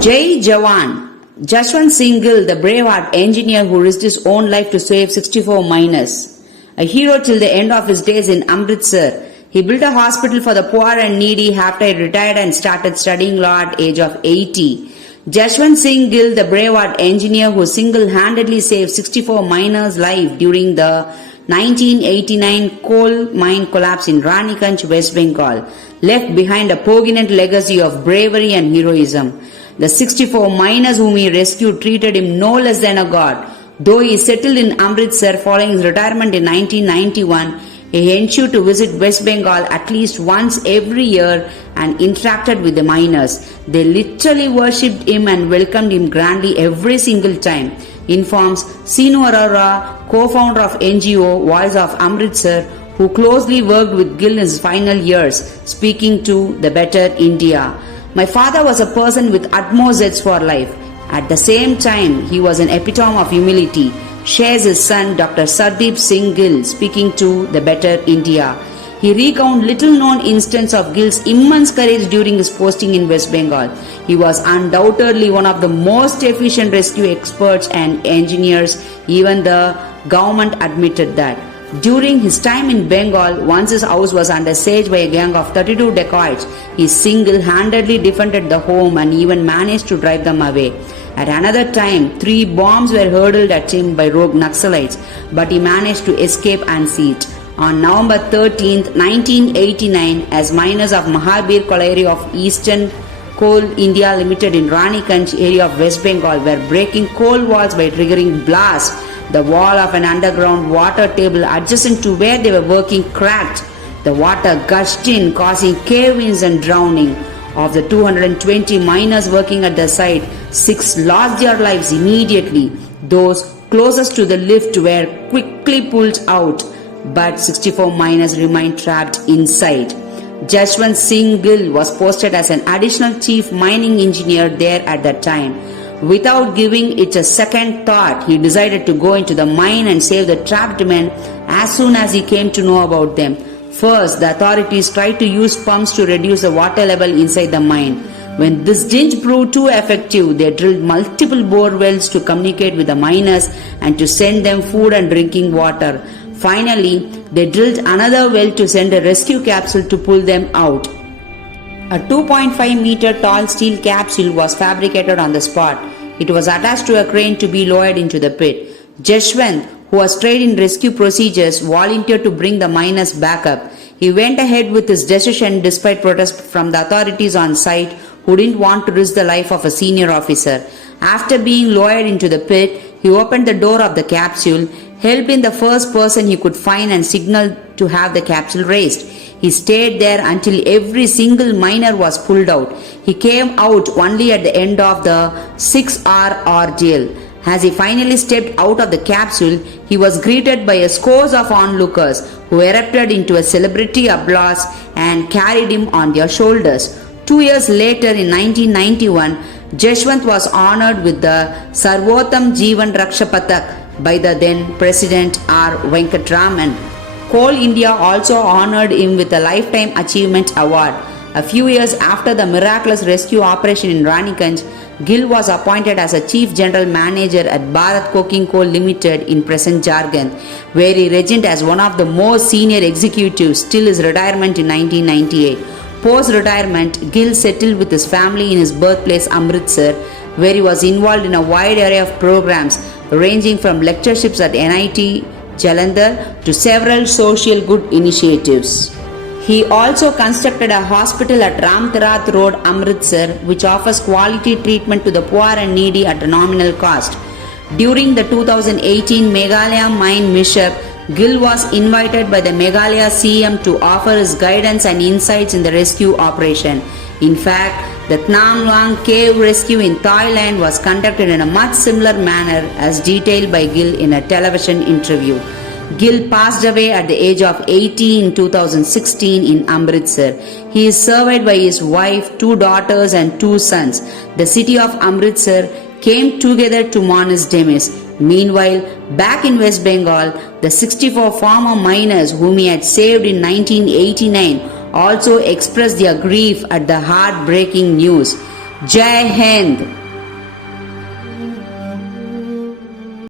Jai Jawan. Jashwant Singh Gill, the brave-heart engineer who risked his own life to save 64 miners. A hero till the end of his days in Amritsar, he built a hospital for the poor and needy after he retired and started studying law at age of 80. Jashwant Singh Gill, the brave-heart engineer who single-handedly saved 64 miners' lives during the 1989 coal mine collapse in Raniganj, West Bengal, left behind a poignant legacy of bravery and heroism. The 64 miners whom he rescued treated him no less than a god. Though he settled in Amritsar following his retirement in 1991, he ensured to visit West Bengal at least once every year and interacted with the miners. They literally worshipped him and welcomed him grandly every single time, informs Sinu Arora, co-founder of NGO Voice of Amritsar, who closely worked with Gill in his final years, speaking to The Better India. My father was a person with utmost zest for life. At the same time, he was an epitome of humility, shares his son Dr. Sardeep Singh Gill, speaking to The Better India. He recounts little-known instance of Gill's immense courage during his posting in West Bengal. He was undoubtedly one of the most efficient rescue experts and engineers. Even the government admitted that. During his time in Bengal, once his house was under siege by a gang of 32 dacoits, he single-handedly defended the home and even managed to drive them away. At another time, 3 bombs were hurled at him by rogue Naxalites, but he managed to escape unscathed. On November 13, 1989, as miners of Mahabir Colliery of Eastern Coal India Limited in Raniganj area of West Bengal were breaking coal walls by triggering blast, the wall of an underground water table adjacent to where they were working cracked. The water gushed in, causing cave-ins and drowning. Of the 220 miners working at the site, 6 lost their lives immediately. Those closest to the lift were quickly pulled out, but 64 miners remained trapped inside. Jashwant Singh Gill was posted as an additional chief mining engineer there at that time. Without giving it a second thought, he decided to go into the mine and save the trapped men as soon as he came to know about them. First, the authorities tried to use pumps to reduce the water level inside the mine. When this didn't prove too effective, they drilled multiple bore wells to communicate with the miners and to send them food and drinking water. Finally, they drilled another well to send a rescue capsule to pull them out. A 2.5 meter tall steel capsule was fabricated on the spot. It was attached to a crane to be lowered into the pit. Jashwant, who was trained in rescue procedures, volunteered to bring the miners back up. He went ahead with his decision despite protest from the authorities on site who didn't want to risk the life of a senior officer. After being lowered into the pit, he opened the door of the capsule, helped in the first person he could find and signaled to have the capsule raised. He stayed there until every single miner was pulled out. He came out only at the end of the 6-hour ordeal. As he finally stepped out of the capsule, he was greeted by a scores of onlookers who erupted into a celebrity applause and carried him on their shoulders. 2 years later, in 1991, Jashwant was honored with the Sarvotam Jeevan Raksha Patak by the then President R. Venkatraman. Coal India also honored him with a Lifetime Achievement Award. A few years after the miraculous rescue operation in Raniganj, Gill was appointed as a Chief General Manager at Bharat Coking Coal Limited in present Jharkhand, where he regimented as one of the most senior executives till his retirement in 1998. Post-retirement, Gill settled with his family in his birthplace Amritsar, where he was involved in a wide array of programs ranging from lectureships at NIT Jalandhar to several social good initiatives. He also constructed a hospital at Ramtirath Road, Amritsar, which offers quality treatment to the poor and needy at a nominal cost. During the 2018 Meghalaya mine mishap, Gill was invited by the Meghalaya CM to offer his guidance and insights in the rescue operation. In fact, the Tham Luang cave rescue in Thailand was conducted in a much similar manner as detailed by Gill in a television interview. Gill passed away at the age of 80 in 2016 in Amritsar. He is survived by his wife, 2 daughters and 2 sons. The city of Amritsar came together to mourn his demise. Meanwhile, back in West Bengal, the 64 former miners whom he had saved in 1989 also expressed their grief at the heartbreaking news. Jai Hind!